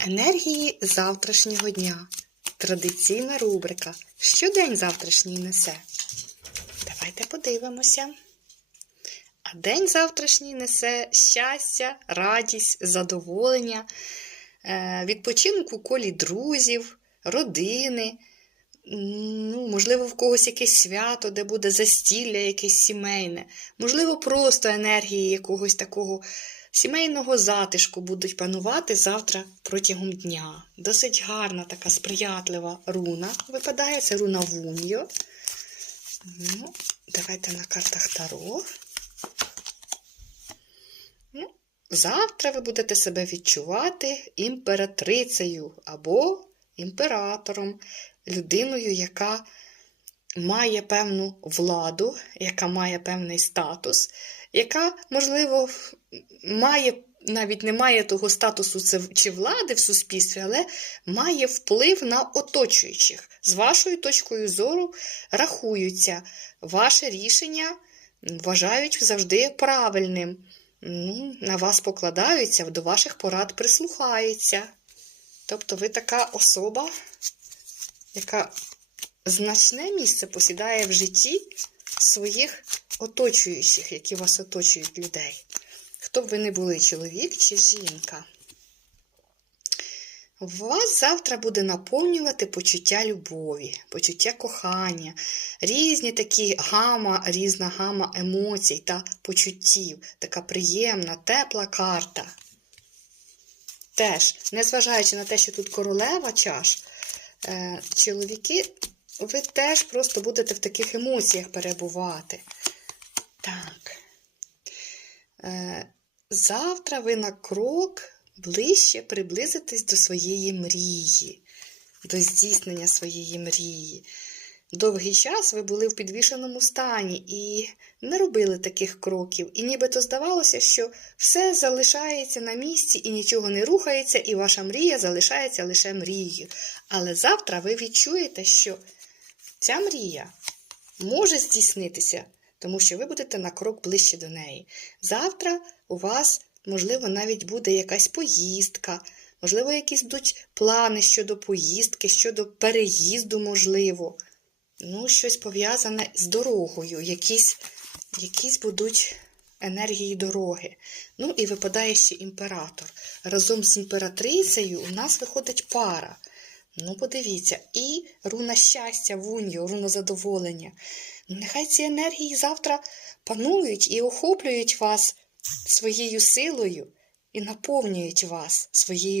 Енергії завтрашнього дня. Традиційна рубрика. Що день завтрашній несе? Давайте подивимося. А день завтрашній несе щастя, радість, задоволення, відпочинку відпочинок у колі друзів, родини. Ну, можливо, в когось якесь свято, де буде застілля якесь сімейне, можливо, просто енергії якогось такого сімейного затишку будуть панувати завтра протягом дня. Досить гарна така сприятлива руна випадає. Це руна Вуньо. Ну, давайте на картах Таро. Ну, завтра ви будете себе відчувати імператрицею або імператором, людиною, яка має певну владу, яка має певний статус, яка, можливо, має, навіть не має того статусу чи влади в суспільстві, але має вплив на оточуючих. З вашою точкою зору рахуються. Ваше рішення вважають завжди правильним. Ну, на вас покладаються, до ваших порад прислухаються. Тобто ви така особа, яка значне місце посідає в житті своїх оточуючих, які вас оточують людей. Хто б ви не були, чоловік чи жінка. Вас завтра буде наповнювати почуття любові, почуття кохання, різні такі гама, різна гама емоцій та почуттів. Така приємна, тепла карта. Теж, незважаючи на те, що тут королева чаш, чоловіки, ви теж просто будете в таких емоціях перебувати. Так. Е, Завтра ви на крок ближче приблизитесь до своєї мрії, до здійснення своєї мрії. Довгий час ви були в підвішеному стані і не робили таких кроків, і нібито здавалося, що все залишається на місці і нічого не рухається, і ваша мрія залишається лише мрією. Але завтра ви відчуєте, що ця мрія може здійснитися, тому що ви будете на крок ближче до неї. Завтра у вас, можливо, навіть буде якась поїздка, можливо, якісь будуть плани щодо поїздки, щодо переїзду, можливо. Ну, щось пов'язане з дорогою, якісь, якісь будуть енергії дороги. Ну, і випадає ще імператор. Разом з імператрицею у нас виходить пара. Ну, подивіться, і руна щастя, вуньо, руна задоволення. Ну, нехай ці енергії завтра панують і охоплюють вас своєю силою і наповнюють вас своєю.